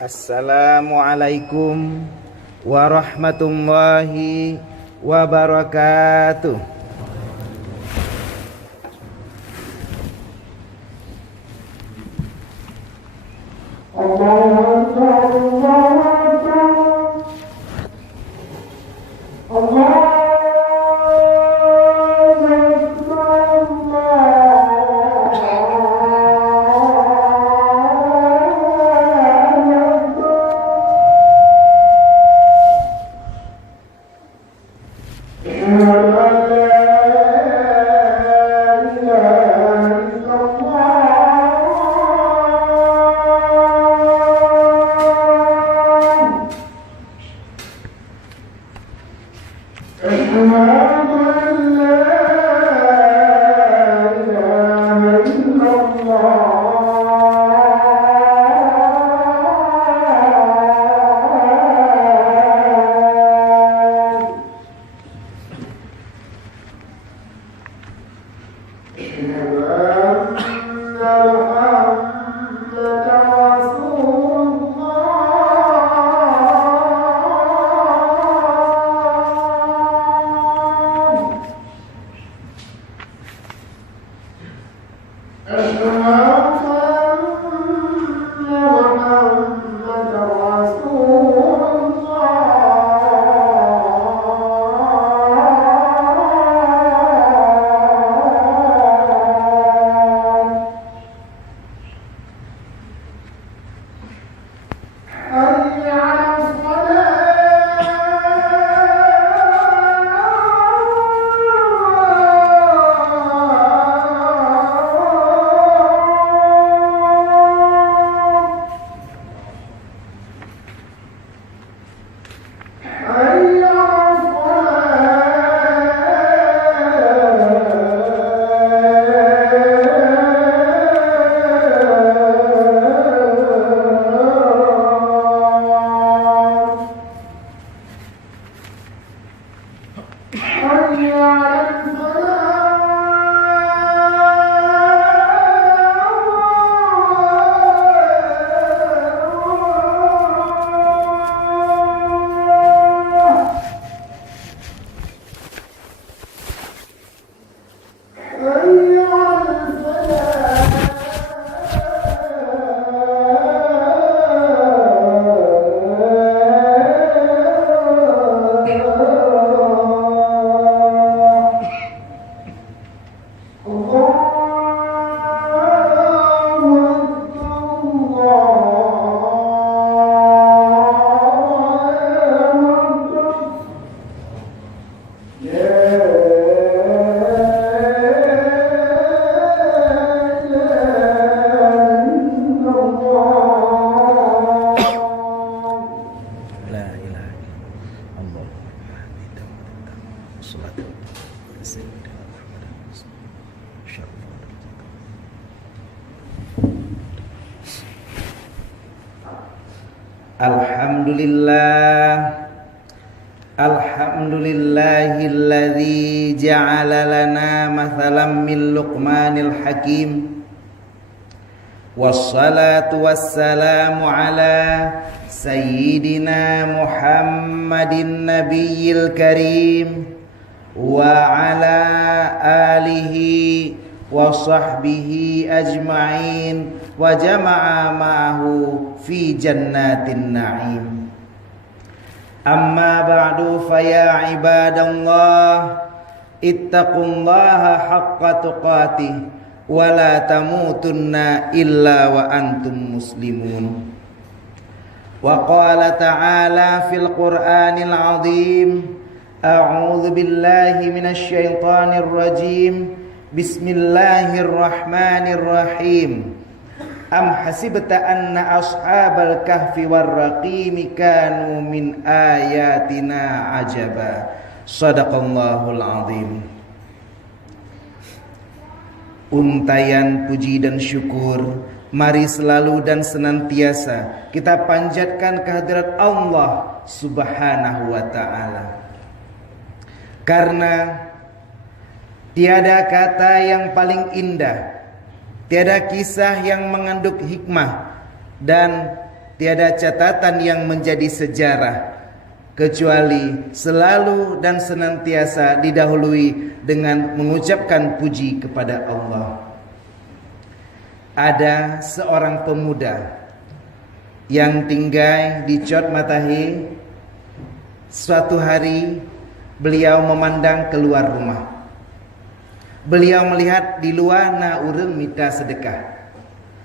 Assalamualaikum warahmatullahi wabarakatuh. Salatu Sayyidina Alhamdulillah, alhamdulillahilladzi ja'ala lana mathalan min Luqmanil Hakim. Wassalatu wassalamu ala sayyidina Muhammadin Nabiyil Karim wa ala alihi wa sahbihi ajma'in wa jama'a ma'ahu fi jannatin na'im. Amma ba'du fa ya ibadallah ittaqullaha haqqa tuqatih wa la tamutunna illa wa antum muslimun. Wa qala ta'ala fil Qur'anil 'azim a'udzu billahi minasy syaithanir rajim. Bismillahirrahmanirrahim. Am hasibta anna ashabal kahfi warraqimi kanu min ayatina ajaba. Shadaqallahul azim. Untayan puji dan syukur mari selalu dan senantiasa kita panjatkan kehadirat Allah Subhanahu wa ta'ala. Karena tiada kata yang paling indah, tiada kisah yang mengandung hikmah, dan tiada catatan yang menjadi sejarah kecuali selalu dan senantiasa didahului dengan mengucapkan puji kepada Allah. Ada seorang pemuda yang tinggal di Cot Matahi. Suatu hari beliau memandang keluar rumah. Beliau melihat di luar na urang minta sedekah.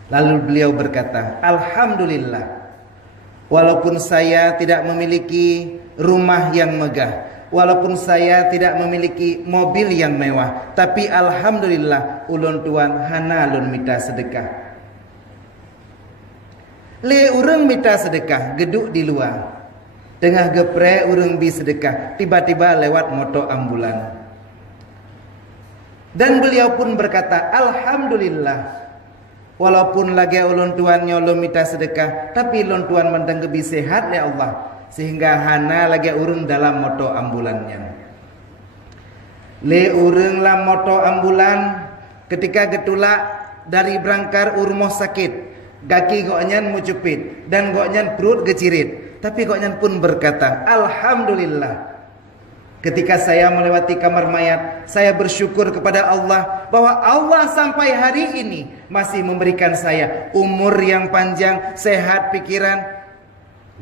Lalu beliau berkata, alhamdulillah, walaupun saya tidak memiliki rumah yang megah, walaupun saya tidak memiliki mobil yang mewah, tapi alhamdulillah ulun tuan hana ulun minta sedekah. Le urang minta sedekah geduk di luar. Tengah gepre urang bi sedekah, tiba-tiba lewat motor ambulan. Dan beliau pun berkata, alhamdulillah, walaupun lagi ulun tuan nyolong minta sedekah, tapi ulun tuan mendang lebih sehat ya Allah, sehingga hana lagi urung dalam moto ambulannya. Le urung lam moto ambulan ketika getulak dari berangkar urmoh sakit, kaki goknyan mucupit dan goknyan perut gecirit, tapi goknyan pun berkata, alhamdulillah. Ketika saya melewati kamar mayat, saya bersyukur kepada Allah bahwa Allah sampai hari ini masih memberikan saya umur yang panjang, sehat pikiran.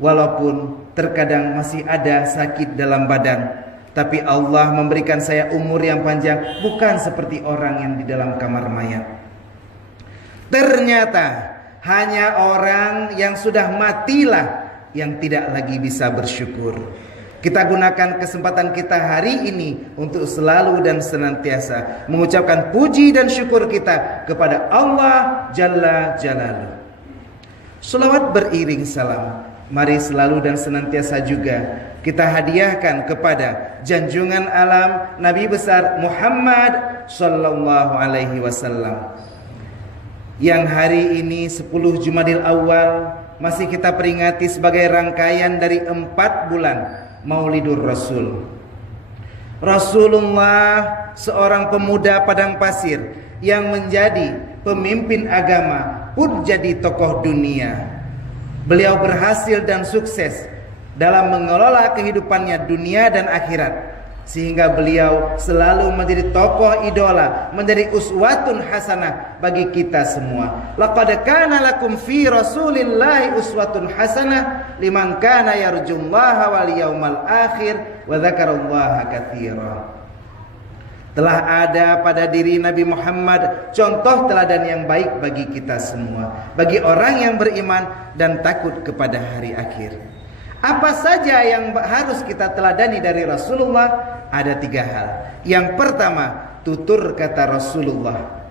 Walaupun terkadang masih ada sakit dalam badan, tapi Allah memberikan saya umur yang panjang, bukan seperti orang yang di dalam kamar mayat. Ternyata hanya orang yang sudah matilah yang tidak lagi bisa bersyukur. Kita gunakan kesempatan kita hari ini untuk selalu dan senantiasa mengucapkan puji dan syukur kita kepada Allah Jalla Jalaluh. Selawat beriring salam, mari selalu dan senantiasa juga kita hadiahkan kepada junjungan alam Nabi besar Muhammad sallallahu alaihi wasallam. Yang hari ini 10 Jumadil Awal masih kita peringati sebagai rangkaian dari 4 bulan Maulidur Rasul. Rasulullah seorang pemuda padang pasir yang menjadi pemimpin agama pun jadi tokoh dunia. Beliau berhasil dan sukses dalam mengelola kehidupannya dunia dan akhirat, sehingga beliau selalu menjadi tokoh idola, menjadi uswatun hasanah bagi kita semua. Laqad kana lakum fi Rasulillahi uswatun hasanah liman kana yarjullaha wal yaumal akhir wa dzakarallaha katsira. Telah ada pada diri Nabi Muhammad contoh teladan yang baik bagi kita semua, bagi orang yang beriman dan takut kepada hari akhir. Apa saja yang harus kita teladani dari Rasulullah? Ada 3 hal. Yang pertama, tutur kata Rasulullah.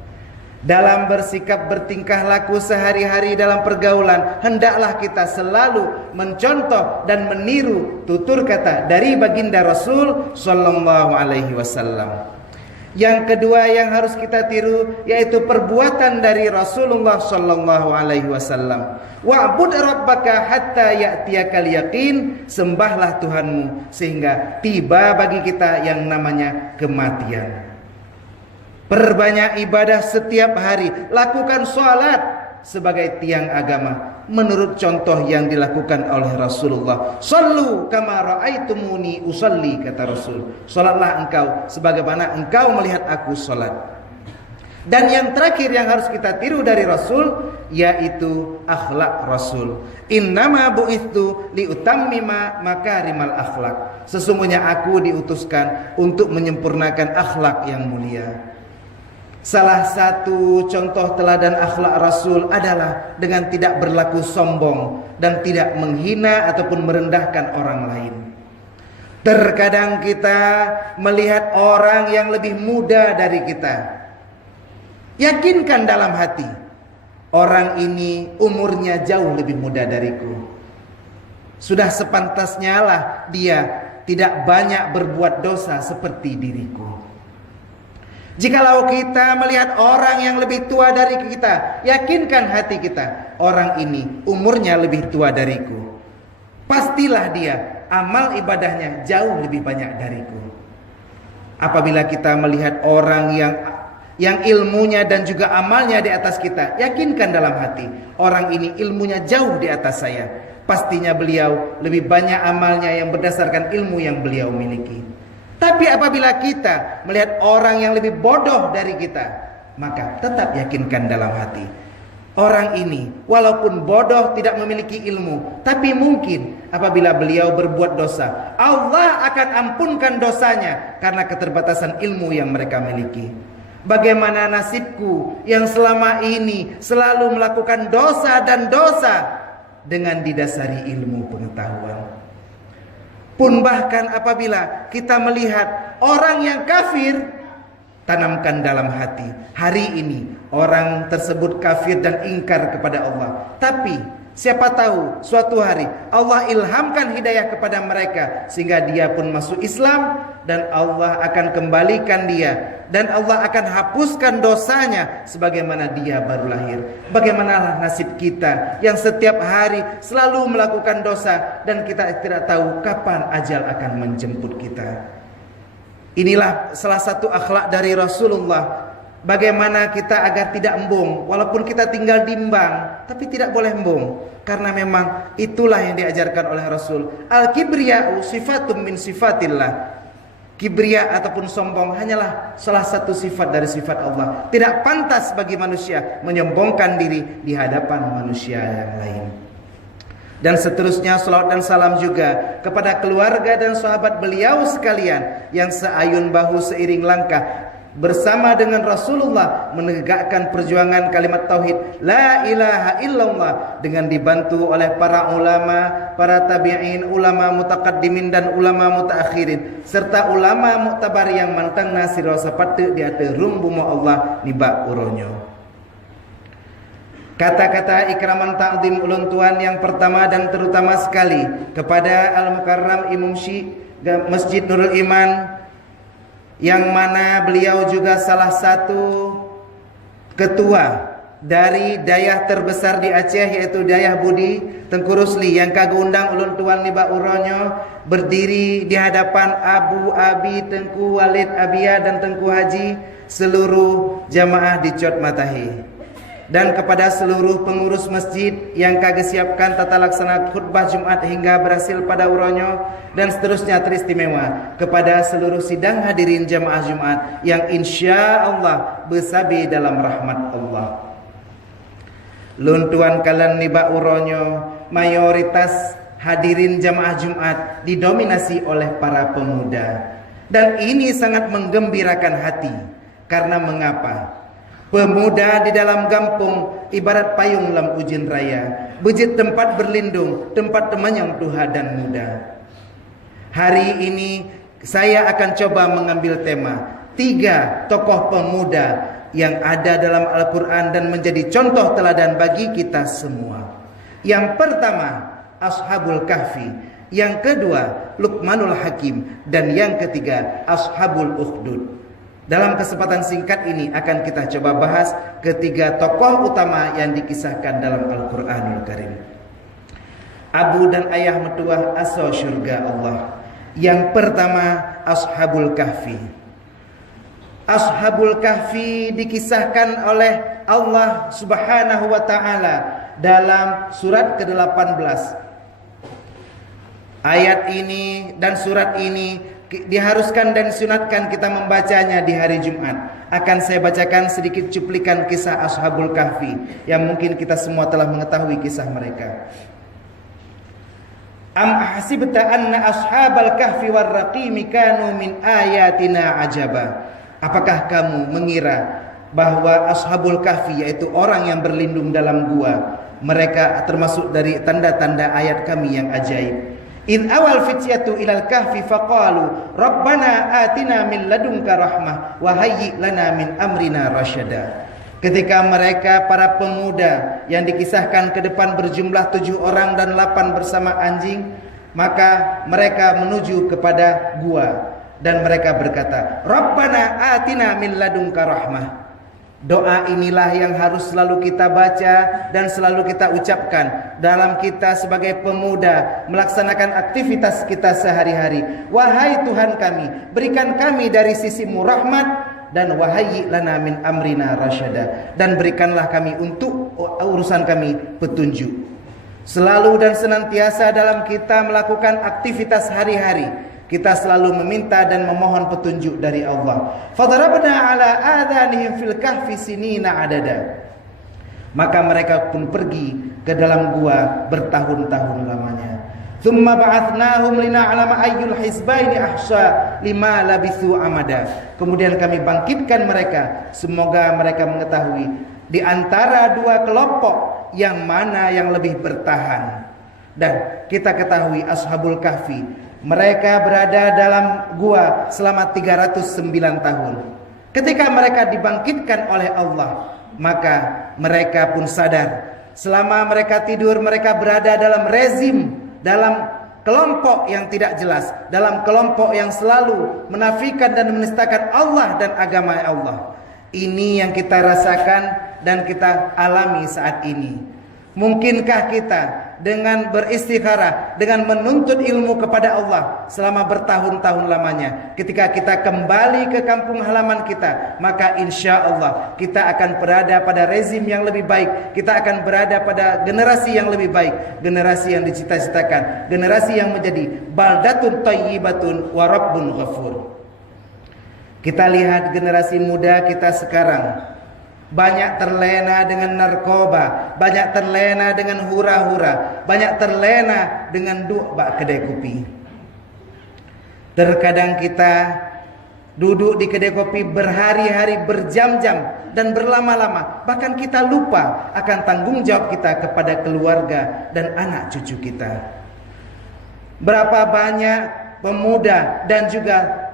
Dalam bersikap bertingkah laku sehari-hari dalam pergaulan, hendaklah kita selalu mencontoh dan meniru tutur kata dari baginda Rasul sallallahu alaihi wasallam. Yang kedua yang harus kita tiru yaitu perbuatan dari Rasulullah sallallahu alaihi wasallam. Wa'bud rabbaka hatta ya'tiyakal yaqin, sembahlah Tuhanmu sehingga tiba bagi kita yang namanya kematian. Perbanyak ibadah setiap hari, lakukan salat sebagai tiang agama menurut contoh yang dilakukan oleh Rasulullah. Sallu kama ra'aitumuni usalli, kata Rasul. Salatlah engkau sebagaimana engkau melihat aku salat. Dan yang terakhir yang harus kita tiru dari Rasul yaitu akhlak Rasul. Innama bu'ithu liutammima makarimal akhlak. Sesungguhnya aku diutuskan untuk menyempurnakan akhlak yang mulia. Salah satu contoh teladan akhlak Rasul adalah dengan tidak berlaku sombong dan tidak menghina ataupun merendahkan orang lain. Terkadang kita melihat orang yang lebih muda dari kita, yakinkan dalam hati, orang ini umurnya jauh lebih muda dariku. Sudah sepantasnya lah dia tidak banyak berbuat dosa seperti diriku. Jikalau kita melihat orang yang lebih tua dari kita, yakinkan hati kita, orang ini umurnya lebih tua dariku. Pastilah dia amal ibadahnya jauh lebih banyak dariku. Apabila kita melihat orang yang ilmunya dan juga amalnya di atas kita, yakinkan dalam hati, orang ini ilmunya jauh di atas saya. Pastinya beliau lebih banyak amalnya yang berdasarkan ilmu yang beliau miliki. Tapi apabila kita melihat orang yang lebih bodoh dari kita, maka tetap yakinkan dalam hati, orang ini walaupun bodoh tidak memiliki ilmu, tapi mungkin apabila beliau berbuat dosa, Allah akan ampunkan dosanya karena keterbatasan ilmu yang mereka miliki. Bagaimana nasibku yang selama ini selalu melakukan dosa dan dosa dengan didasari ilmu pengetahuan. Pun bahkan apabila kita melihat orang yang kafir, tanamkan dalam hati, hari ini orang tersebut kafir dan ingkar kepada Allah. Tapi siapa tahu suatu hari Allah ilhamkan hidayah kepada mereka sehingga dia pun masuk Islam, dan Allah akan kembalikan dia, dan Allah akan hapuskan dosanya sebagaimana dia baru lahir. Bagaimana nasib kita yang setiap hari selalu melakukan dosa dan kita tidak tahu kapan ajal akan menjemput kita. Inilah salah satu akhlak dari Rasulullah. Bagaimana kita agar tidak embung, walaupun kita tinggal di Mbang, tapi tidak boleh embung, karena memang itulah yang diajarkan oleh Rasul. Al-kibriya'u sifatum min sifatillah. Kibria ataupun sombong hanyalah salah satu sifat dari sifat Allah. Tidak pantas bagi manusia menyombongkan diri di hadapan manusia yang lain. Dan seterusnya salawat dan salam juga kepada keluarga dan sahabat beliau sekalian yang seayun bahu seiring langkah bersama dengan Rasulullah menegakkan perjuangan kalimat tauhid la ilaha illallah dengan dibantu oleh para ulama, para tabi'in, ulama mutaqaddimin dan ulama mutaakhirin serta ulama muktabar yang mantang nasir sapate di ate rumbu Allah nibak uronyo. Kata-kata ikraman ta'zim ulun tuan yang pertama dan terutama sekali kepada Al-Mukarram Imam Masjid Nurul Iman, yang mana beliau juga salah satu ketua dari dayah terbesar di Aceh, yaitu Dayah Budi Tengku Rusli, yang kagak undang ulun tuan niba uronyo berdiri di hadapan Abu Abi Tengku Walid Abia dan Tengku Haji seluruh jamaah di Cot Matahi, dan kepada seluruh pengurus masjid yang kagak siapkan tata laksana khutbah Jumat hingga berhasil pada uronyo, dan seterusnya teristimewa kepada seluruh sidang hadirin jamaah Jumat yang insya Allah besabi dalam rahmat Allah. Luntuan kalian niba uronyo, mayoritas hadirin jamaah Jumat didominasi oleh para pemuda, dan ini sangat menggembirakan hati. Karena mengapa? Pemuda di dalam kampung ibarat payung lam ujin raya, bejit tempat berlindung, tempat teman yang tuha dan muda. Hari ini saya akan coba mengambil tema 3 tokoh pemuda yang ada dalam Al-Quran dan menjadi contoh teladan bagi kita semua. Yang pertama Ashabul Kahfi, yang kedua Luqmanul Hakim, dan yang ketiga Ashabul Ukhdud. Dalam kesempatan singkat ini akan kita coba bahas ketiga tokoh utama yang dikisahkan dalam Al-Quranul Karim. Abu dan ayah mertua asal syurga Allah. Yang pertama, Ashabul Kahfi. Ashabul Kahfi dikisahkan oleh Allah Subhanahu wa taala dalam surat ke-18. Ayat ini dan surat ini diharuskan dan disunatkan kita membacanya di hari Jumat. Akan saya bacakan sedikit cuplikan kisah Ashabul Kahfi yang mungkin kita semua telah mengetahui kisah mereka. Am hasibta anna ashabal kahfi warraqimi kanu min ayatina ajaba. Apakah kamu mengira bahwa Ashabul Kahfi, yaitu orang yang berlindung dalam gua, mereka termasuk dari tanda-tanda ayat kami yang ajaib. In awal fityatu ilal kahfi faqalu rabbana atina min ladunka rahmah wa hayyi lana min amrina rasyada. Ketika mereka para pemuda yang dikisahkan ke depan berjumlah 7 orang dan 8 bersama anjing, maka mereka menuju kepada gua dan mereka berkata, Rabbana atina min ladunka rahmah. Doa inilah yang harus selalu kita baca dan selalu kita ucapkan dalam kita sebagai pemuda melaksanakan aktivitas kita sehari-hari. Wahai Tuhan kami, berikan kami dari sisimu rahmat, dan wahai lana min amrina rasyada, dan berikanlah kami untuk urusan kami petunjuk. Selalu dan senantiasa dalam kita melakukan aktivitas hari-hari, kita selalu meminta dan memohon petunjuk dari Allah. Fadarabna ala adhanihim fil kahfi sinina adada. Maka mereka pun pergi ke dalam gua bertahun-tahun lamanya. Thumma ba'athnahum lina'lama ayyul hizbaini ahsa lima labithu amada. Kemudian kami bangkitkan mereka, semoga mereka mengetahui di antara dua kelompok yang mana yang lebih bertahan. Dan kita ketahui Ashabul Kahfi, mereka berada dalam gua selama 309 tahun. Ketika mereka dibangkitkan oleh Allah, maka mereka pun sadar. Selama mereka tidur, mereka berada dalam rezim, dalam kelompok yang tidak jelas, dalam kelompok yang selalu menafikan dan menistakan Allah dan agama Allah. Ini yang kita rasakan dan kita alami saat ini. Mungkinkah kita dengan beristikharah, dengan menuntut ilmu kepada Allah selama bertahun-tahun lamanya, ketika kita kembali ke kampung halaman kita, maka insya Allah kita akan berada pada rezim yang lebih baik, kita akan berada pada generasi yang lebih baik, generasi yang dicita-citakan, generasi yang menjadi baldatun thayyibatun wa rabbun ghafur. Kita lihat generasi muda kita sekarang banyak terlena dengan narkoba, banyak terlena dengan hura-hura, banyak terlena dengan bak kedai kopi. Terkadang kita duduk di kedai kopi berhari-hari, berjam-jam dan berlama-lama, bahkan kita lupa akan tanggung jawab kita kepada keluarga dan anak cucu kita. Berapa banyak pemuda dan juga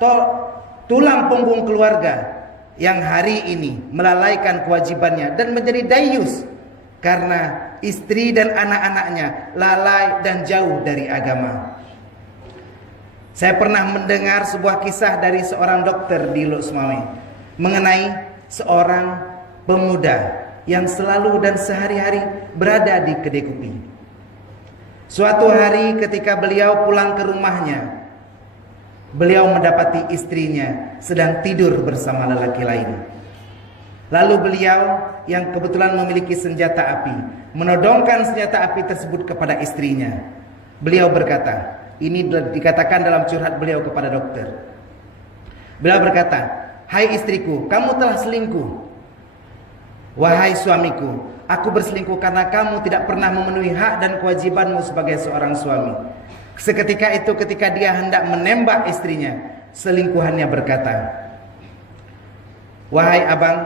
tulang punggung keluarga yang hari ini melalaikan kewajibannya dan menjadi dayus karena istri dan anak-anaknya lalai dan jauh dari agama. Saya pernah mendengar sebuah kisah dari seorang dokter di Luxmawe mengenai seorang pemuda yang selalu dan sehari-hari berada di kedai kopi. Suatu hari ketika beliau pulang ke rumahnya, beliau mendapati istrinya sedang tidur bersama lelaki lain. Lalu beliau yang kebetulan memiliki senjata api menodongkan senjata api tersebut kepada istrinya. Beliau berkata, ini dikatakan dalam curhat beliau kepada dokter. Beliau berkata, hai istriku, kamu telah selingkuh. Wahai suamiku, aku berselingkuh karena kamu tidak pernah memenuhi hak dan kewajibanmu sebagai seorang suami. Seketika itu ketika dia hendak menembak istrinya, selingkuhannya berkata, wahai abang,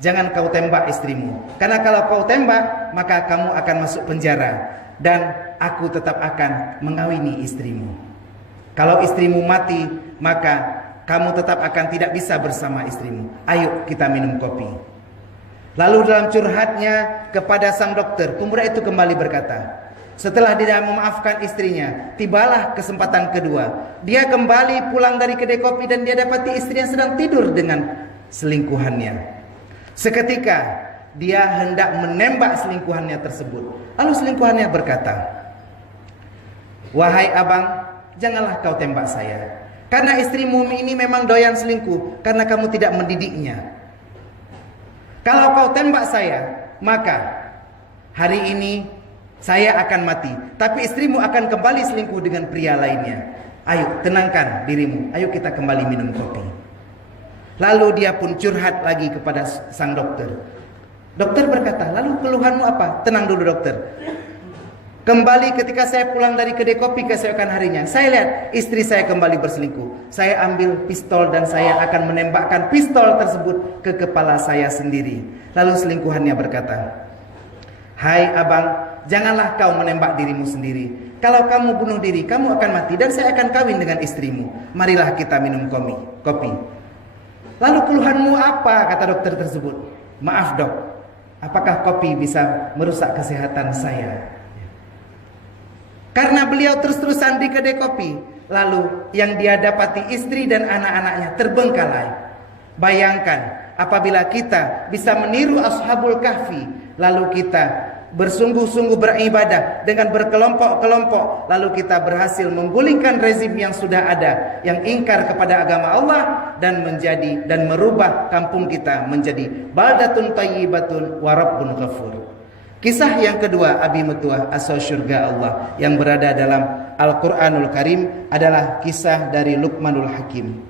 jangan kau tembak istrimu, karena kalau kau tembak maka kamu akan masuk penjara dan aku tetap akan mengawini istrimu. Kalau istrimu mati maka kamu tetap akan tidak bisa bersama istrimu. Ayo kita minum kopi. Lalu dalam curhatnya kepada sang dokter, pemuda itu kembali berkata, Setelah dia memaafkan istrinya, tibalah kesempatan kedua. Dia kembali pulang dari kedai kopi dan dia dapati istrinya sedang tidur dengan selingkuhannya. Seketika dia hendak menembak selingkuhannya tersebut. Lalu selingkuhannya berkata, "Wahai abang, janganlah kau tembak saya. Karena istrimu ini memang doyan selingkuh karena kamu tidak mendidiknya. Kalau kau tembak saya, maka hari ini saya akan mati, tapi istrimu akan kembali selingkuh dengan pria lainnya. Ayo, tenangkan dirimu. Ayo kita kembali minum kopi." Lalu dia pun curhat lagi kepada sang dokter. Dokter berkata, "Lalu keluhanmu apa?" "Tenang dulu dokter. Kembali ketika saya pulang dari kedai kopi keesokan harinya, saya lihat istri saya kembali berselingkuh. Saya ambil pistol dan saya akan menembakkan pistol tersebut ke kepala saya sendiri." Lalu selingkuhannya berkata, "Hai abang, janganlah kau menembak dirimu sendiri. Kalau kamu bunuh diri, kamu akan mati dan saya akan kawin dengan istrimu. Marilah kita minum kopi." "Lalu keluhanmu apa?" kata dokter tersebut. "Maaf dok, apakah kopi bisa merusak kesehatan saya?" Karena beliau terus-terusan di kedai kopi, lalu yang dia dapati istri dan anak-anaknya terbengkalai. Bayangkan apabila kita bisa meniru Ashabul Kahfi, lalu kita bersungguh-sungguh beribadah dengan berkelompok-kelompok, lalu kita berhasil menggulingkan rezim yang sudah ada, yang ingkar kepada agama Allah, dan merubah kampung kita menjadi baldatun thayyibatun wa rabbun ghafur. Kisah yang kedua Abi Mutuah asal surga Allah yang berada dalam Al-Quranul Karim adalah kisah dari Luqmanul Hakim.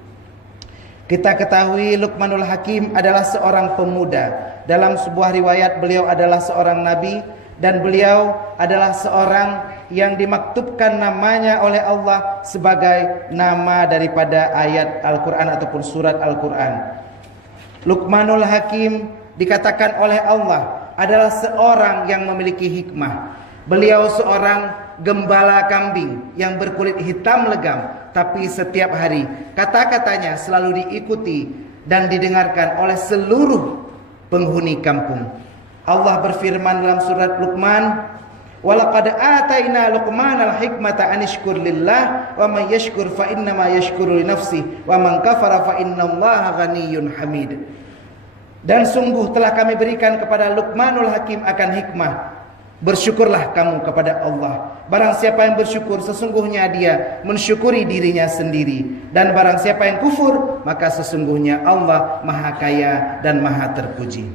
Kita ketahui Luqmanul Hakim adalah seorang pemuda. Dalam sebuah riwayat beliau adalah seorang nabi dan beliau adalah seorang yang dimaktubkan namanya oleh Allah sebagai nama daripada ayat Al-Quran ataupun surat Al-Quran. Luqmanul Hakim dikatakan oleh Allah adalah seorang yang memiliki hikmah. Beliau seorang gembala kambing yang berkulit hitam legam, tapi setiap hari kata-katanya selalu diikuti dan didengarkan oleh seluruh penghuni kampung. Allah berfirman dalam surat Luqman, "Walaqad ataina Luqmanal hikmata an yashkur lillah wa man yashkur fa innama yashkuru li nafsihi wa man kafara fa innallaha ghaniyyun hamid." Dan sungguh telah kami berikan kepada Luqmanul Hakim akan hikmah. Bersyukurlah kamu kepada Allah. Barang siapa yang bersyukur, sesungguhnya dia mensyukuri dirinya sendiri. Dan barang siapa yang kufur, maka sesungguhnya Allah maha kaya dan maha terpuji.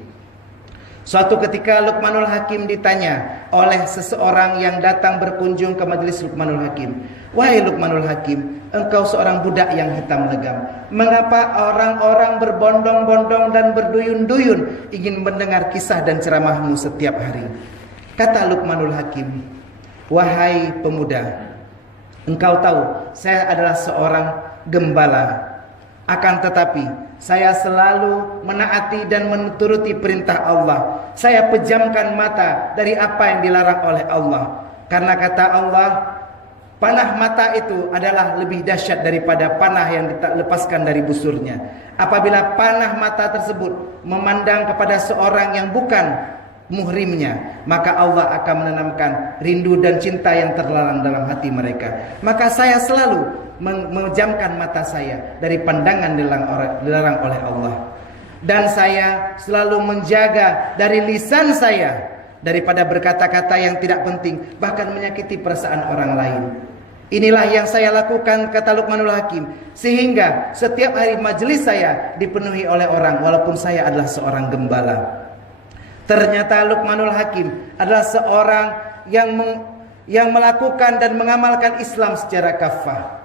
Suatu ketika Luqmanul Hakim ditanya oleh seseorang yang datang berkunjung ke majelis Luqmanul Hakim, "Wahai Luqmanul Hakim, engkau seorang budak yang hitam legam. Mengapa orang-orang berbondong-bondong dan berduyun-duyun ingin mendengar kisah dan ceramahmu setiap hari?" Kata Luqmanul Hakim, "Wahai pemuda, engkau tahu saya adalah seorang gembala. Akan tetapi saya selalu menaati dan menuruti perintah Allah. Saya pejamkan mata dari apa yang dilarang oleh Allah. Karena kata Allah, panah mata itu adalah lebih dahsyat daripada panah yang dilepaskan dari busurnya. Apabila panah mata tersebut memandang kepada seorang yang bukan muhrimnya, maka Allah akan menanamkan rindu dan cinta yang terlarang dalam hati mereka. Maka saya selalu memejamkan mata saya dari pandangan dilarang oleh Allah. Dan saya selalu menjaga dari lisan saya daripada berkata-kata yang tidak penting, bahkan menyakiti perasaan orang lain. Inilah yang saya lakukan," kata Luqmanul Hakim, "sehingga setiap hari majelis saya dipenuhi oleh orang walaupun saya adalah seorang gembala." Ternyata Luqmanul Hakim adalah seorang yang melakukan dan mengamalkan Islam secara kafah.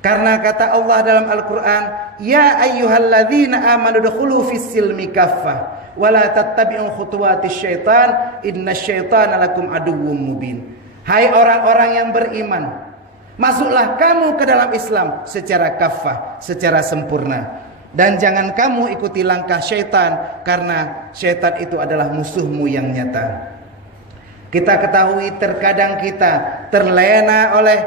Karena kata Allah dalam Al-Quran, "Ya ayyuhalladzina amanu dukhulu fis-silmi kaffah wa la tattabi'u khutuwatis syaitan innasyaitana lakum aduwwum mubin." Hai orang-orang yang beriman, masuklah kamu ke dalam Islam secara kafah, secara sempurna. Dan jangan kamu ikuti langkah syaitan, karena syaitan itu adalah musuhmu yang nyata. Kita ketahui terkadang kita terlena oleh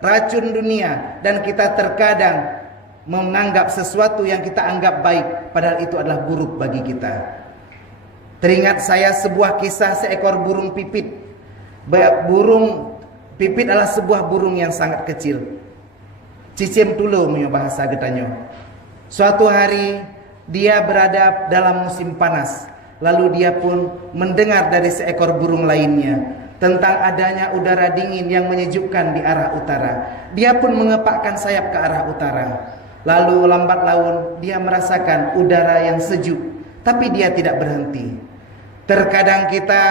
racun dunia, dan kita terkadang menganggap sesuatu yang kita anggap baik, padahal itu adalah buruk bagi kita. Teringat saya sebuah kisah seekor burung pipit Burung pipit adalah sebuah burung yang sangat kecil. Cicim tulu punya bahasa getanyo. Suatu hari dia berada dalam musim panas. Lalu dia pun mendengar dari seekor burung lainnya tentang adanya udara dingin yang menyejukkan di arah utara. Dia pun mengepakkan sayap ke arah utara. Lalu lambat laun dia merasakan udara yang sejuk, tapi dia tidak berhenti. Terkadang kita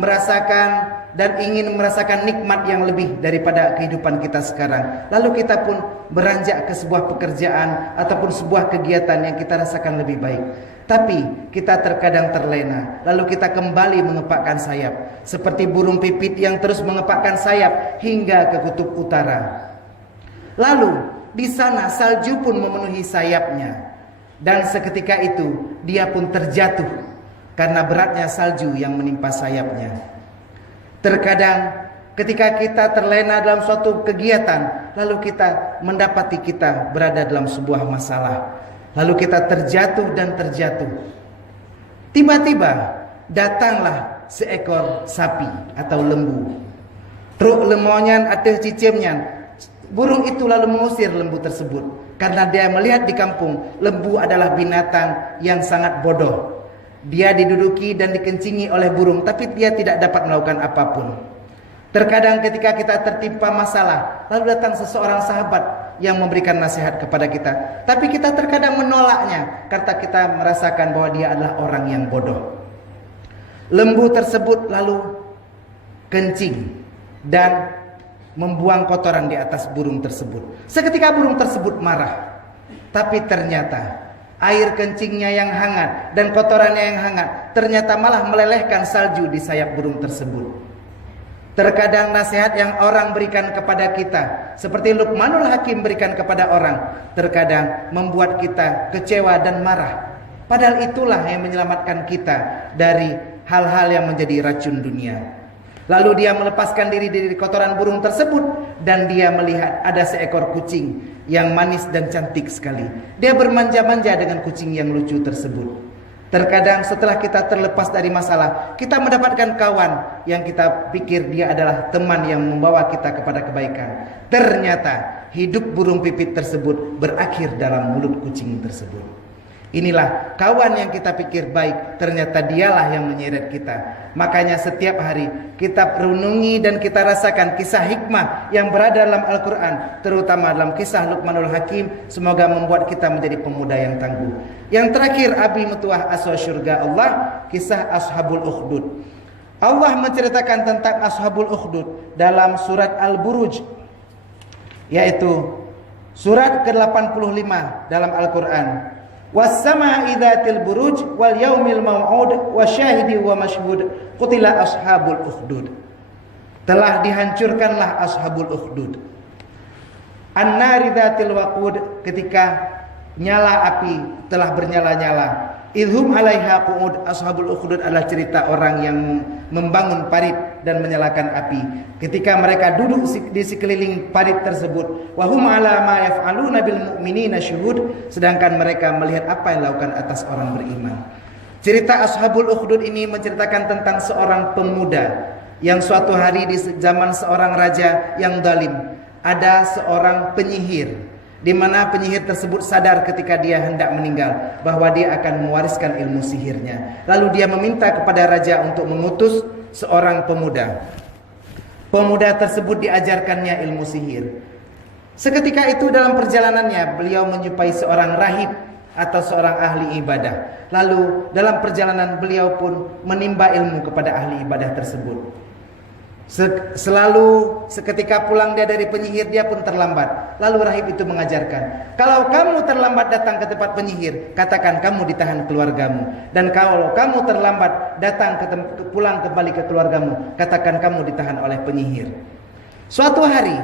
merasakan dan ingin merasakan nikmat yang lebih daripada kehidupan kita sekarang. Lalu kita pun beranjak ke sebuah pekerjaan ataupun sebuah kegiatan yang kita rasakan lebih baik. Tapi kita terkadang terlena, lalu kita kembali mengepakkan sayap seperti burung pipit yang terus mengepakkan sayap hingga ke kutub utara. Lalu di sana salju pun memenuhi sayapnya, dan seketika itu dia pun terjatuh karena beratnya salju yang menimpa sayapnya. Terkadang ketika kita terlena dalam suatu kegiatan, lalu kita mendapati kita berada dalam sebuah masalah. Lalu kita terjatuh dan terjatuh. Tiba-tiba datanglah seekor sapi atau lembu. Truk lemonyan atau cicimnya. Burung itu lalu mengusir lembu tersebut. Karena dia melihat di kampung, lembu adalah binatang yang sangat bodoh. Dia diduduki dan dikencingi oleh burung, tapi dia tidak dapat melakukan apapun. Terkadang ketika kita tertimpa masalah, lalu datang seseorang sahabat yang memberikan nasihat kepada kita, tapi kita terkadang menolaknya karena kita merasakan bahwa dia adalah orang yang bodoh. Lembu tersebut lalu kencing dan membuang kotoran di atas burung tersebut. Seketika burung tersebut marah, tapi ternyata air kencingnya yang hangat dan kotorannya yang hangat ternyata malah melelehkan salju di sayap burung tersebut. Terkadang nasihat yang orang berikan kepada kita, seperti Luqmanul Hakim berikan kepada orang, terkadang membuat kita kecewa dan marah. Padahal itulah yang menyelamatkan kita dari hal-hal yang menjadi racun dunia. Lalu dia melepaskan diri dari kotoran burung tersebut, dan dia melihat ada seekor kucing yang manis dan cantik sekali. Dia bermanja-manja dengan kucing yang lucu tersebut. Terkadang setelah kita terlepas dari masalah, kita mendapatkan kawan yang kita pikir dia adalah teman yang membawa kita kepada kebaikan. Ternyata hidup burung pipit tersebut berakhir dalam mulut kucing tersebut. Inilah kawan yang kita pikir baik, ternyata dialah yang menyeret kita. Makanya setiap hari kita renungi dan kita rasakan kisah hikmah yang berada dalam Al-Quran, terutama dalam kisah Luqmanul Hakim. Semoga membuat kita menjadi pemuda yang tangguh. Yang terakhir, Abi Mutuah Aswa Syurga Allah, kisah Ashabul Ukhdud. Allah menceritakan tentang Ashabul Ukhdud dalam surat Al-Buruj, yaitu surat ke-85 dalam Al-Quran. Was-sama'i dzatil buruj wal yaumil mau'ud wasyahidi wa mashhud qutila ashabul ukhdud. Telah dihancurkanlah ashabul ukhdud. An-nari dzatil waqud, ketika nyala api telah bernyala-nyala. Idhum 'alaiha qu'ud, ashabul ukhdud adalah cerita orang yang membangun parit dan menyalakan api. Ketika mereka duduk di sekeliling parit tersebut, wa hum 'ala ma yaf'aluna bil mu'minina syuhud, sedangkan mereka melihat apa yang dilakukan atas orang beriman. Cerita ashabul ukhdud ini menceritakan tentang seorang pemuda yang suatu hari di zaman seorang raja yang zalim, ada seorang penyihir, di mana penyihir tersebut sadar ketika dia hendak meninggal bahwa dia akan mewariskan ilmu sihirnya. Lalu dia meminta kepada raja untuk mengutus seorang pemuda. Pemuda tersebut diajarkannya ilmu sihir. Seketika itu dalam perjalanannya beliau menjumpai seorang rahib atau seorang ahli ibadah. Lalu dalam perjalanan beliau pun menimba ilmu kepada ahli ibadah tersebut. Selalu seketika pulang dia dari penyihir, dia pun terlambat. Lalu rahib itu mengajarkan, kalau kamu terlambat datang ke tempat penyihir, katakan kamu ditahan keluargamu. Dan kalau kamu terlambat datang pulang kembali ke keluargamu, katakan kamu ditahan oleh penyihir. Suatu hari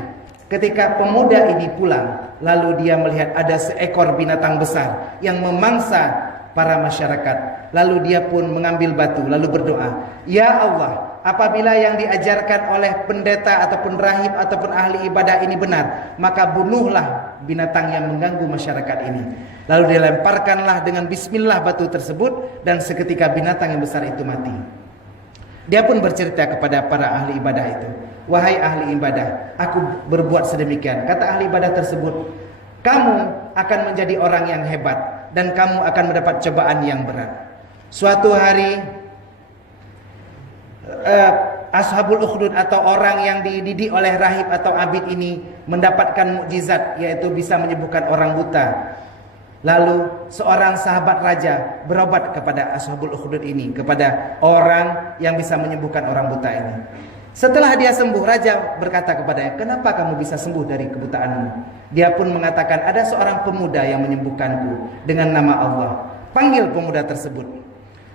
ketika pemuda ini pulang, lalu dia melihat ada seekor binatang besar yang memangsa para masyarakat. Lalu dia pun mengambil batu lalu berdoa, ya Allah, apabila yang diajarkan oleh pendeta ataupun rahib ataupun ahli ibadah ini benar, maka bunuhlah binatang yang mengganggu masyarakat ini. Lalu dilemparkanlah dengan bismillah batu tersebut, dan seketika binatang yang besar itu mati. Dia pun bercerita kepada para ahli ibadah itu, "Wahai ahli ibadah, aku berbuat sedemikian." Kata ahli ibadah tersebut, "Kamu akan menjadi orang yang hebat dan kamu akan mendapat cobaan yang berat." Suatu hari Ashabul Ukhdud atau orang yang dididik oleh rahib atau abid ini mendapatkan mukjizat, yaitu bisa menyembuhkan orang buta. Lalu seorang sahabat raja berobat kepada Ashabul Ukhdud ini, kepada orang yang bisa menyembuhkan orang buta ini. Setelah dia sembuh, raja berkata kepadanya, "Kenapa kamu bisa sembuh dari kebutaanmu?" Dia pun mengatakan, "Ada seorang pemuda yang menyembuhkanku dengan nama Allah." Panggil pemuda tersebut.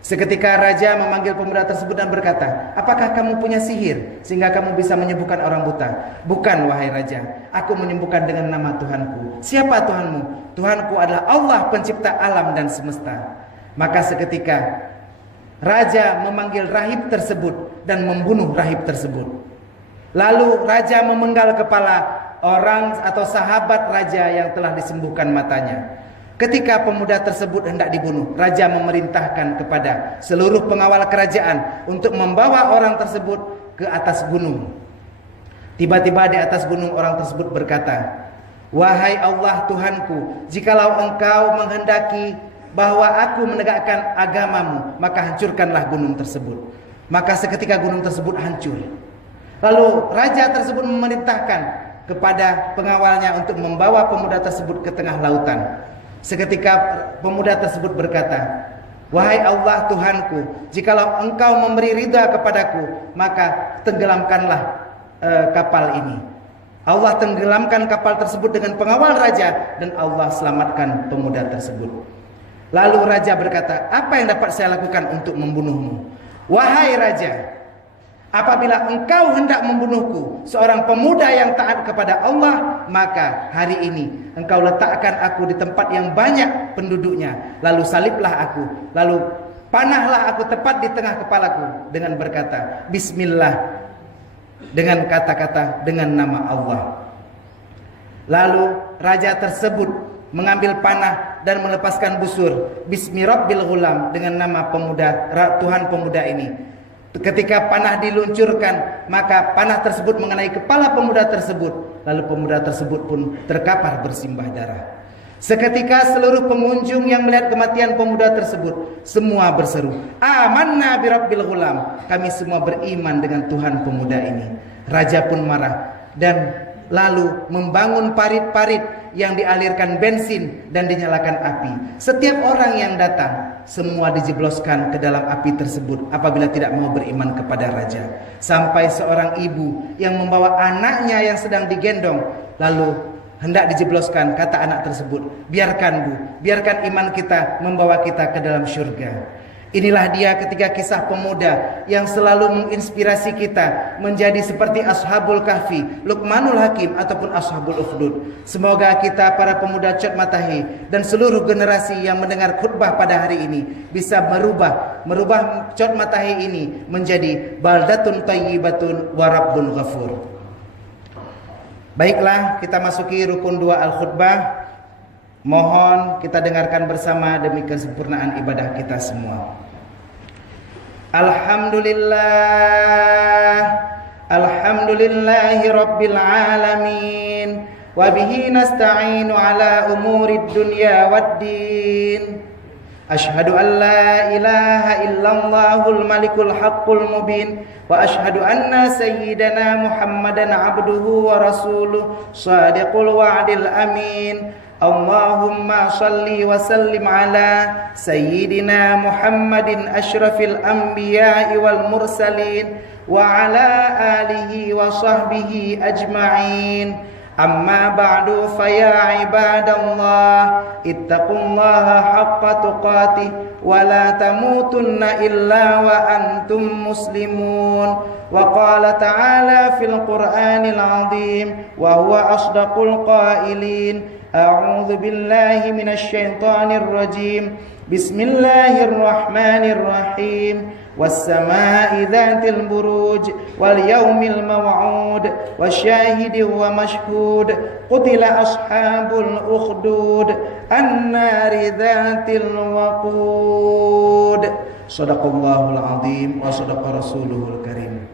Seketika raja memanggil pemuda tersebut dan berkata, "Apakah kamu punya sihir sehingga kamu bisa menyembuhkan orang buta?" "Bukan, wahai raja, aku menyembuhkan dengan nama Tuhanku." "Siapa Tuhanmu?" "Tuhanku adalah Allah, pencipta alam dan semesta." Maka seketika raja memanggil rahib tersebut dan membunuh rahib tersebut. Lalu raja memenggal kepala orang atau sahabat raja yang telah disembuhkan matanya. Ketika pemuda tersebut hendak dibunuh, raja memerintahkan kepada seluruh pengawal kerajaan untuk membawa orang tersebut ke atas gunung. Tiba-tiba di atas gunung orang tersebut berkata, "Wahai Allah Tuhanku, jikalau engkau menghendaki bahwa aku menegakkan agamamu, maka hancurkanlah gunung tersebut." Maka seketika gunung tersebut hancur. Lalu raja tersebut memerintahkan kepada pengawalnya untuk membawa pemuda tersebut ke tengah lautan. Seketika pemuda tersebut berkata, "Wahai Allah Tuhanku, jikalau engkau memberi ridha kepadaku, maka tenggelamkanlah kapal ini." Allah tenggelamkan kapal tersebut dengan pengawal raja, dan Allah selamatkan pemuda tersebut. Lalu raja berkata, "Apa yang dapat saya lakukan untuk membunuhmu?" "Wahai raja, apabila engkau hendak membunuhku, seorang pemuda yang taat kepada Allah, maka hari ini engkau letakkan aku di tempat yang banyak penduduknya, lalu saliblah aku, lalu panahlah aku tepat di tengah kepalaku dengan berkata, Bismillah, dengan kata-kata dengan nama Allah." Lalu raja tersebut mengambil panah dan melepaskan busur, Bismi Rabbil Ghulam, dengan nama pemuda, Tuhan pemuda ini. Ketika panah diluncurkan, maka panah tersebut mengenai kepala pemuda tersebut. Lalu pemuda tersebut pun terkapar bersimbah darah. Seketika seluruh pengunjung yang melihat kematian pemuda tersebut, semua berseru, "Amanna bi Rabbil Ghulam." Kami semua beriman dengan Tuhan pemuda ini. Raja pun marah dan lalu membangun parit-parit yang dialirkan bensin dan dinyalakan api. Setiap orang yang datang, semua dijebloskan ke dalam api tersebut apabila tidak mau beriman kepada raja. Sampai seorang ibu yang membawa anaknya yang sedang digendong, lalu hendak dijebloskan, kata anak tersebut, "Biarkan Bu, biarkan iman kita membawa kita ke dalam surga." Inilah dia ketika kisah pemuda yang selalu menginspirasi kita menjadi seperti Ashabul Kahfi, Luqmanul Hakim ataupun Ashabul Ukhdud. Semoga kita para pemuda Cot Matahi dan seluruh generasi yang mendengar khutbah pada hari ini bisa merubah Cot Matahi ini menjadi baldatun thayyibatun wa rabbun ghafur. Baiklah, kita masuki rukun 2 al-khutbah. Mohon kita dengarkan bersama demi kesempurnaan ibadah kita semua. Alhamdulillahi Rabbil Alamin, wa bihi nasta'inu ala umurid dunya waddin. Ashhadu an la ilaha illallahul malikul haqqul mubin, wa ashhadu anna sayyidana Muhammadan abduhu wa rasuluh shadiqul wa'dil amin. Allahumma salli wa sallim ala sayyidina Muhammadin asyrafil anbiya'i wal mursalin wa ala alihi wa sahbihi ajma'in. Amma ba'du, faya ibadallah, ittaqullaha haqqa tuqatih wa la tamutunna illa wa antum muslimun. Wa qala ta'ala fil Qur'anil 'azim wa huwa asdaqul qailin. A'udzu billahi minasy syaithanir rajim. Bismillahirrahmanir rahim. Was-samaa'i dzatil buruj wal yaumil maw'ud wasyahidin wa mashhud. Qutila ashabul ukhdud an-nari dzatil waqud. Shadaqallahul azim wa shadaqa rasuluhul karim.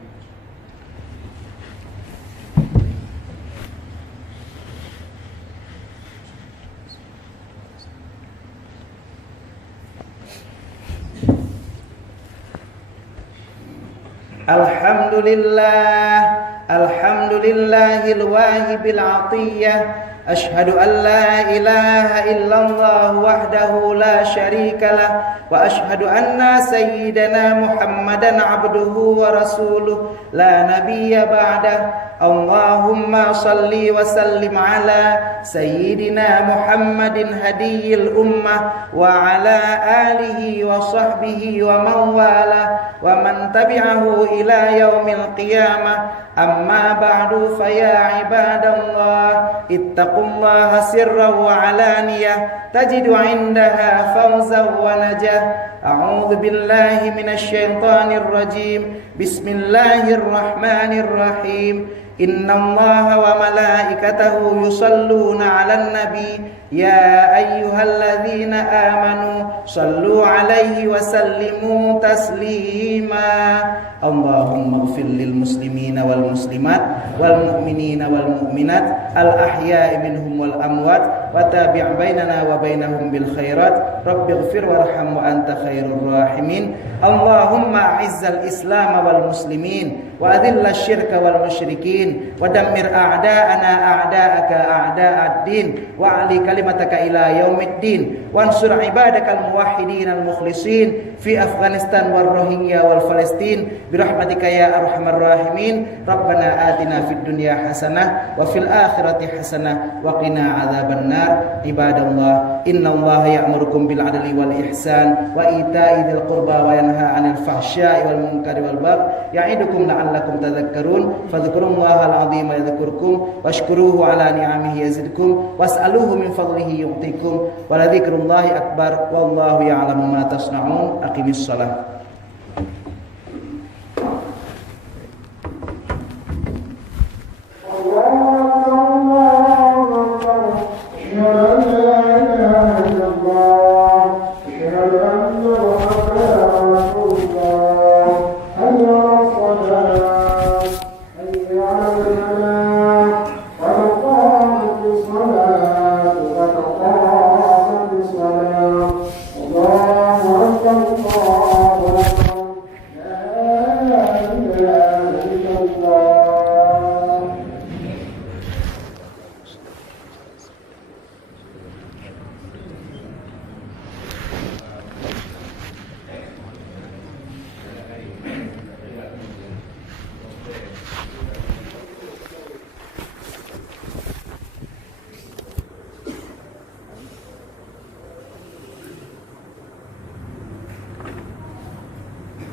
Alhamdulillahil wahibil atiyah. Ashhadu an la ilaha illallah wahdahu la syarikalah wa ashhadu anna sayyidana Muhammadan abduhu wa rasuluh la nabiyya ba'dah. Allahumma salli wa sallim ala sayyidina Muhammadin hadiyil ummah wa ala alihi wa sahbihi wa man wala wa man tabi'ahu ila yaumil qiyamah. Amma ba'du fa ya ibadallah ittaqullaha sirran wa alaniyah tajidu 'indaha fawzan wa najah. A'udzu billahi minasy syaithanir rajim. Bismillahirrahmanirrahim. Innallaha wa malaikatahu yusalluna 'alan nabi ya ayyuhalladzina amanu sallu 'alaihi wa sallimu taslima. Allahumma ighfir lil muslimina wal muslimat wal mu'minina wal mu'minat al ahya'i minhum wal amwat wa tabi' bainana wa bainahum bil khairat rabbighfir warham wa anta khairur rahimin. Allahumma a'izzal islam wal muslimin wa adhillash syirka wal musyrikin wa dammir a'da'ana a'da'aka a'da'ad-din wa 'ali kalimataka ila yaumiddin wansur ibadakal muwahhidin al mukhlisin fi Afghanistan wal Rohingya wal Palestin birahmatika ya arhamar rahimin. Rabbana atina fid dunya hasanah wa fil akhirati hasanah wa qina adzabannar. Ibadallah, innallaha ya'murukum bil 'adli wal ihsan wa ita'i dzil qurba wa yanha 'anil fahsya'i wal munkari wal baghi ya'idukum la'allakum tadhakkarun. Fadhkurullahal 'azima yadhkurkum washkuruhu 'ala ni'amihi yazidkum was'aluhu min fadlihi yu'tikum wa la dzikrullahi akbar wallahu ya'lamu ma tasna'un. Aqimis shalah.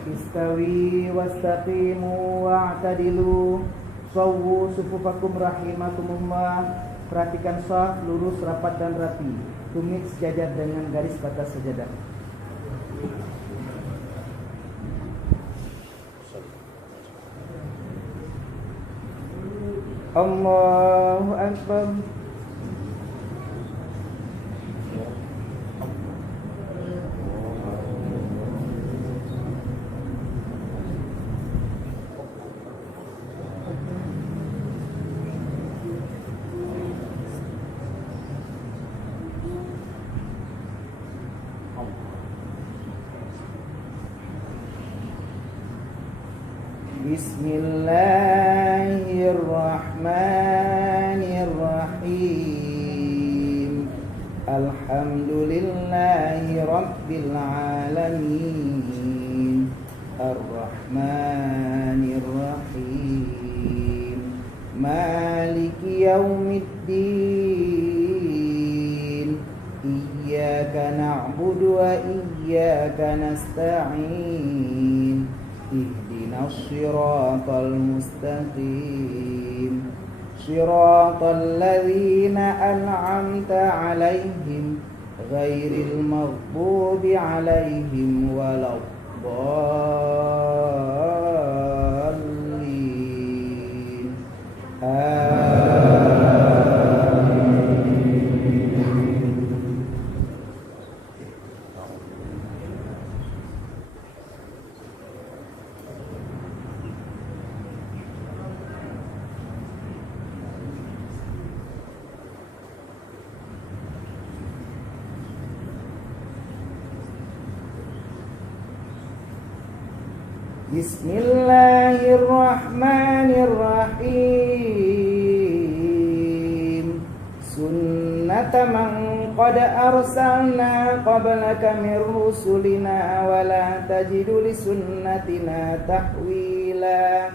Istawi wastaqimu wa'tadilu sawwu sufufakum rahimakumullah. Perhatikan shaf lurus, rapat dan rapi. Tumit sejajar dengan garis batas sajadah. Allahu akbar. Bismillahirrahmanirrahim. Alhamdulillahi rabbil alamin. Ar-rahmanirrahim. Maliki yaumiddin. Iyyaka na'budu wa iyyaka nasta'in. الصراط المستقيم صراط الذين أنعمت عليهم غير المغضوب عليهم ولا الضالين. Bismillahirrahmanirrahim. Sunnata man qad arsalna qablaka min rusulina wa la tajidu li sunnatina tahwila.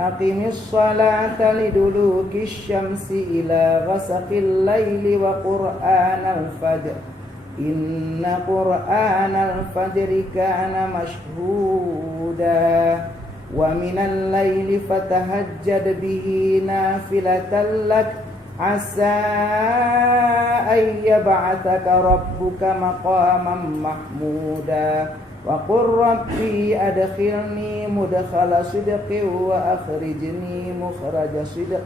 Aqimis salata liduluki syamsi ila ghasaqil laili wa qur'anal fajr. Inna qur'anal fajri kana mashhuda. Wa minal laili fatahajjad bihi nafilatan lak asa ay yab'athaka rabbuka maqaman mahmuda. Wa qur rabbi adkhilni mudkhala sidqin wa akhrijni mukhraja sidq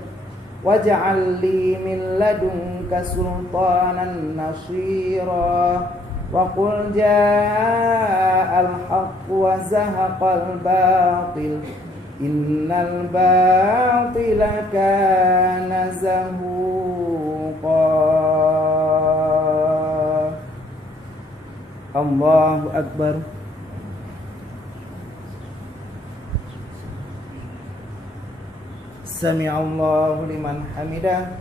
waj'al li min ladunka sultanan nasira. Wa qul ja'al haqq wa zahaqal batil innal batila kana zahuqa. Allahu akbar. Sami'allahu liman hamidah.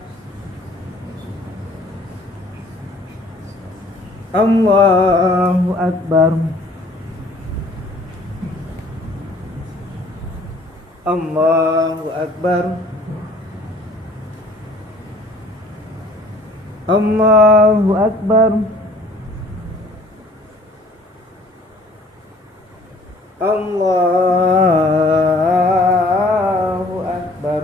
Allahu akbar. Allahu akbar. Allahu akbar. Allahu akbar.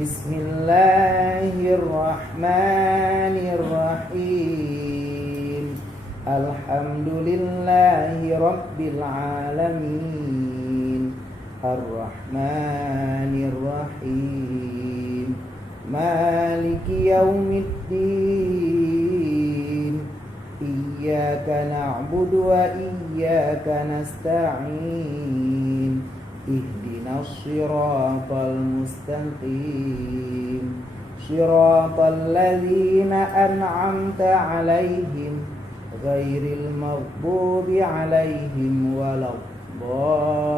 Bismillahirrahmanirrahim. Alhamdulillahi rabbil alamin. Ar-Rahmanir-Rahim. Maliki yaumiddin. Iyyaka na'budu wa iyyaka nasta'in. Ihdinas siratal mustaqim. Siratal ladzina an'amta 'alaihim ghairil maghdubi 'alaihim waladdallin.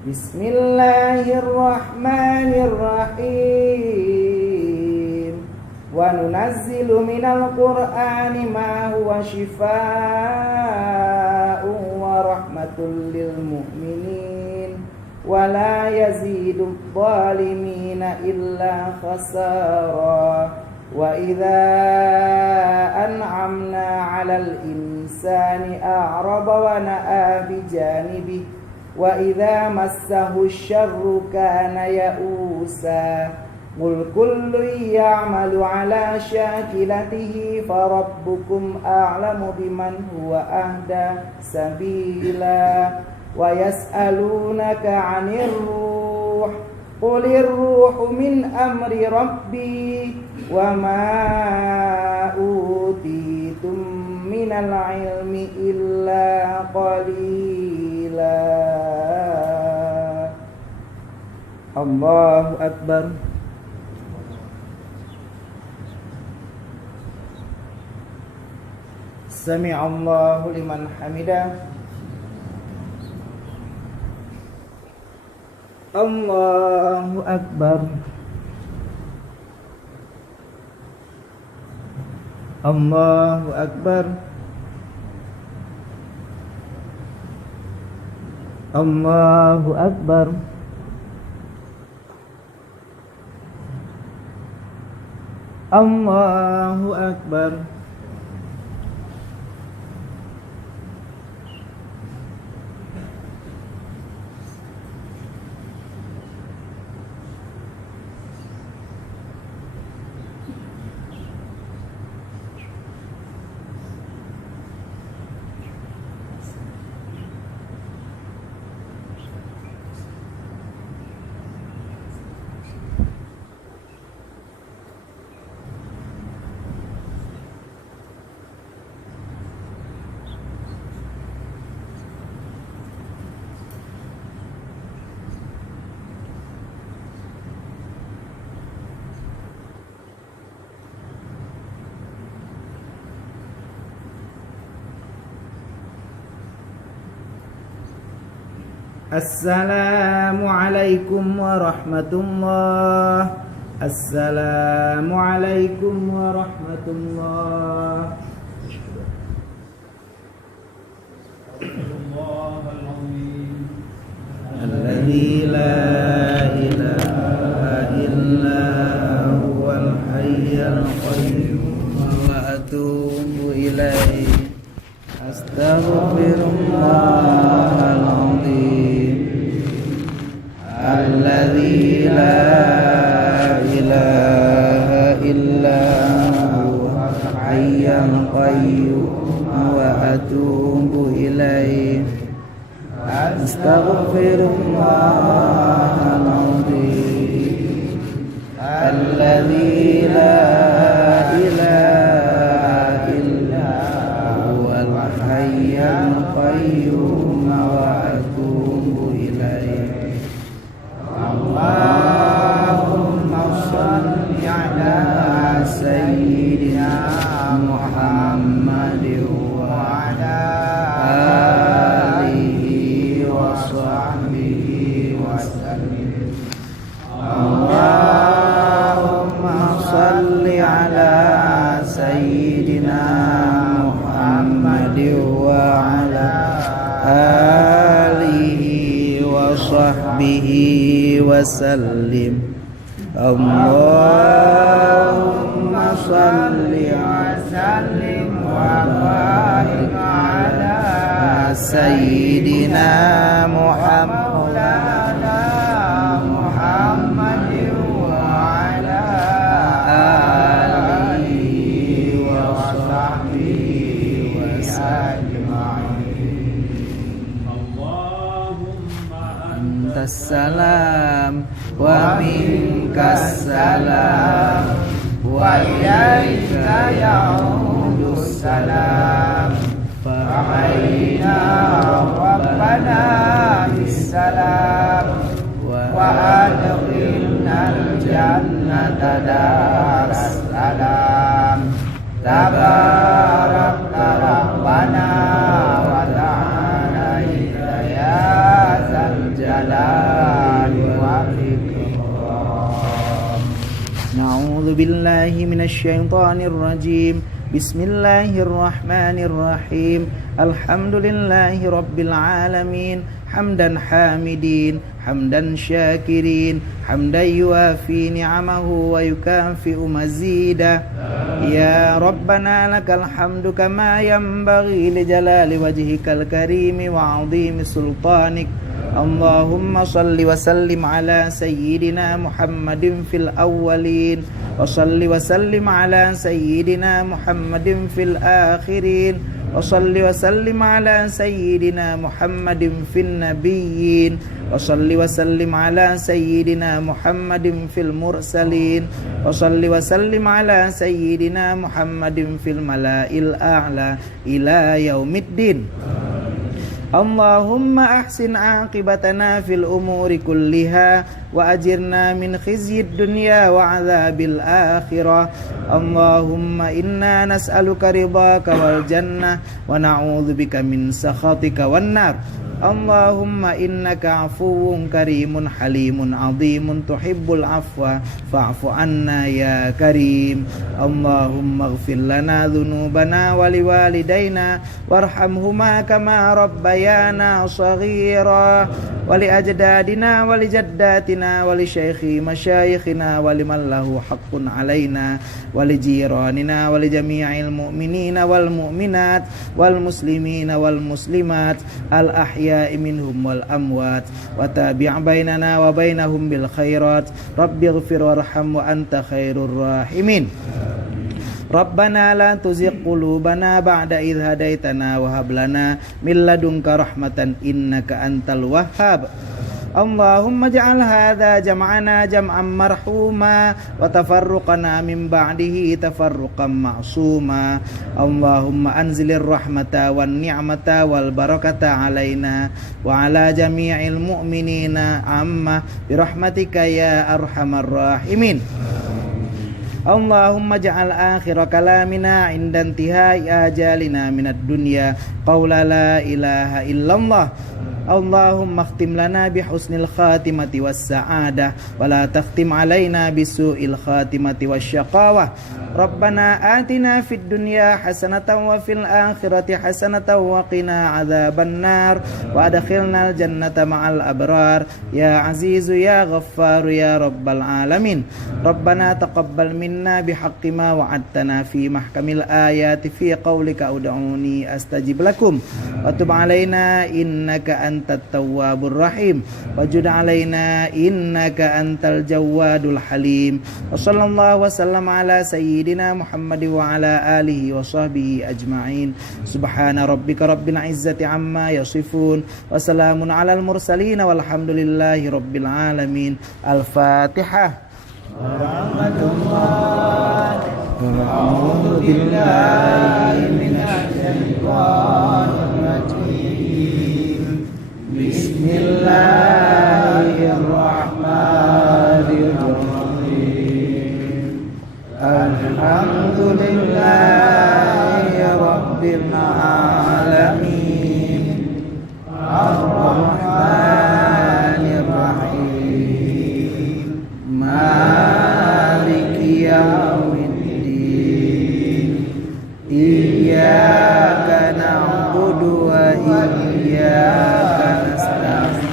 Bismillahirrahmanirrahim. Wa nunazzilu minal qur'ani ma huwa shifaa'un wa rahmatul lil mu'minin wa la yazidu adh-dhalimina illa khasara. Wa idza an'amna 'alal insani a'rada wa na'a bi janibihi wa idza massahu syarru kana ya'usa. Qul kullu ya'malu 'ala syakilatihi farabbukum a'lamu biman huwa ahda sabila. Wa yas'alunaka 'anir ruh qulir ruhu min amri rabbi wa ma utitum minal ilmi illa qalila. Allahu akbar. Sami'allahu liman hamidah. Allahu akbar. Allahu akbar. Allahu akbar. Allahu akbar. Assalamualaikum warahmatullah. Assalamualaikum warahmatullah. Alladzi la ilaha illa huwal hayyul qayyum wa atubu ilaihi. Astaghfirullahal azim. Alladzi la ilaha illa huwal hayyul qayyum wa atubu ilaihi. Astaghfirullahal azim. Alladzi la ilaha illa huwal hayyul qayyum wa atubu ilaihi. Allahumma shalli ala sayyidina Muhammadin wa ala alihi wa sahbihi wa sallim. Allahumma shalli ala sayyidina Muhammadin wa ala alihi wa sahbihi wa sallim. Allahumma shalli wa sallim wa barik ala sayyidina Muhammadin wa ala alihi wa sahbihi wa ajma'in. Antas salam wa minkas salam wa ilaika ya'udus salam. Fa'aina rabbana bisalam wa adkhilnal jannata daras salam. Tabarakta rabbana wa ta'ala ya zal jalali wal ikram. Na'udzu billahi minasy syaithanir rajim. Bismillahirrahmanirrahim. Alhamdulillahi rabbil alamin. Hamdan hamidin, hamdan syakirin, hamdan yuafi ni'amahu wa yukafi'u mazida. Ya Rabbana lakal hamdu kama yanbaghi li jalali wajhikal karimi wa 'azimi sultanik. Allahumma salli wa sallim ala sayyidina Muhammadin fil awwalin wa salli wa sallim ala sayyidina Muhammadin fil akhirin wa salli wa sallim ala sayyidina Muhammadin fin nabiyyin wa salli wa sallim ala sayyidina Muhammadin fil mursalin wa salli wa sallim ala sayyidina Muhammadin fil mala'il a'la ila yaumiddin. Allahumma ahsin aqibatana fil umuri kulliha wa ajirna min khizyid dunya wa adzabil akhirah. Allahumma inna nas'aluka ridhaka wal jannah wa na'udzubika min sakhatika wan nar. Allahumma innaka afuwun karimun halimun azimun tuhibbul afwa fa'fu anna ya karim. Allahumma ighfir lana dhunubana wa liwalidayna warhamhuma kama rabbayana shaghira wa li ajdadina wa li jaddatina wa li syaikhi masyayikhina wa liman lahu haqqun alaina wa li jiranina wa li jami'il mu'minina wal mu'minat wal muslimina wal muslimat al ahya'i minhum wal amwat wa tabi' bainana wa bainahum bil khairat. Rabbighfir warham wa anta khairur rahimin. Rabbana la tuzigh qulubana ba'da idh hadaitana wa hab lana min ladunka rahmatan innaka antal wahhab. Allahumma ja'al hadha jam'ana jam'an marhuma wa tafarruqana min ba'dihi tafarruqan ma'suma. Allahumma anzilir rahmata wan ni'mata wal barakata alaina wa ala jami'il mu'minina amma birahmatika ya arhamar rahimin. Allahumma ja'al akhira kalamina inda intihai ajalina minad dunya qawla la ilaha illallah. Allahumma khtim lana bihusnil khatimati was-sa'adah wa la takhtim alaina bisu'il khatimati wasyaqawah. Rabbana atina fid dunya hasanatan wa fil akhirati hasanatan wa qina adzabannar wa adkhilnal jannata ma'al abrar ya azizu ya ghaffaru ya rabbal alamin. Rabbana taqabbal minna bihaqqi ma wa'adtana fi mahkamil ayati fi qaulika ud'uni astajib lakum wa tub alaina innaka antat tawwabur rahim wajud alaina innaka antal jawadul halim. Wa sallallahu wasallam ala sayyidina Muhammad wa ala alihi wa sahbihi ajma'in. Subhana rabbika rabbil izzati amma yasifun wa salamun alal mursalin walhamdulillahi rabbil alamin. Al-Fatihah. A'udzu billahi minasy syaithanir rajim. Bismillahirrahmanirrahim. Alhamdulillahi rabbil alamin. Ar-Rahmanir Rahim. Maliki yaumiddin. Iyyaka na'budu wa iyyaka nasta'in.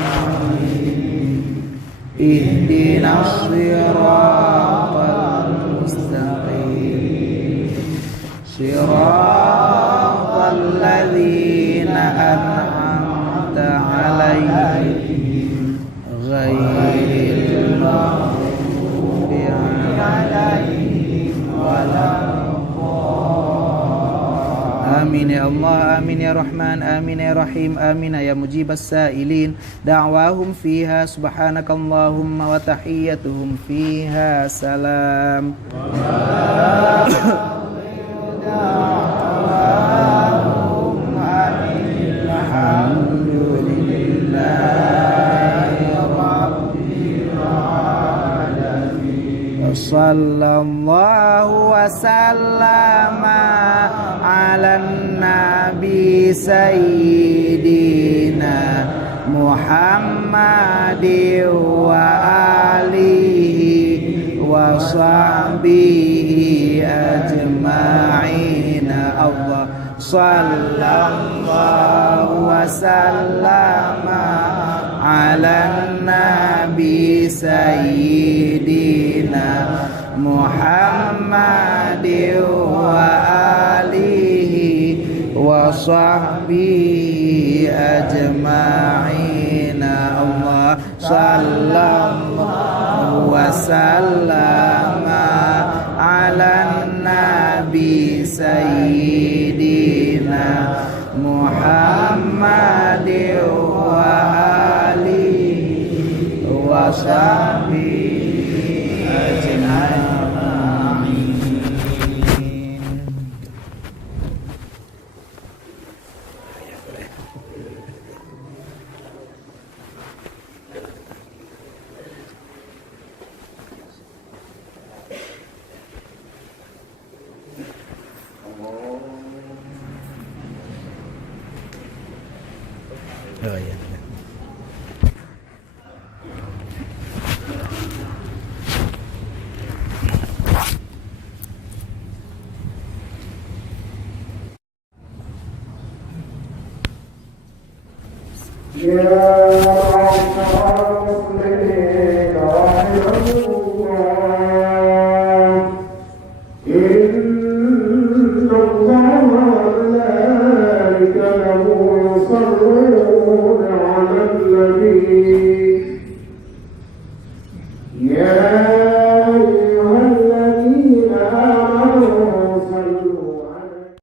Ihdinas siratal mustaqim. Siratal ladzina an'amta 'alaihim ghairil maghdubi 'alaihim waladdallin. Amin ya Allah, amin ya Rahman, amin ya Rahim, amin ya mujibas sa'ilin. Da'wahum fiha subhanakallahumma wa tahiyyatuhum fiha salam. Sallallahu wasallama ala nabi sayyidina Muhammadin wa alihi wa sahbihi ajma'in. Allah sallallahu wasallama ala nabi sayyidina Muhammadin wa alihi wa sahbihi ajma'in. Allah sallallahu wasallama ala nabi sayyidina Muhammadin wa alihi wa sahbihi ajma'in. Oh iya. Ya Allah,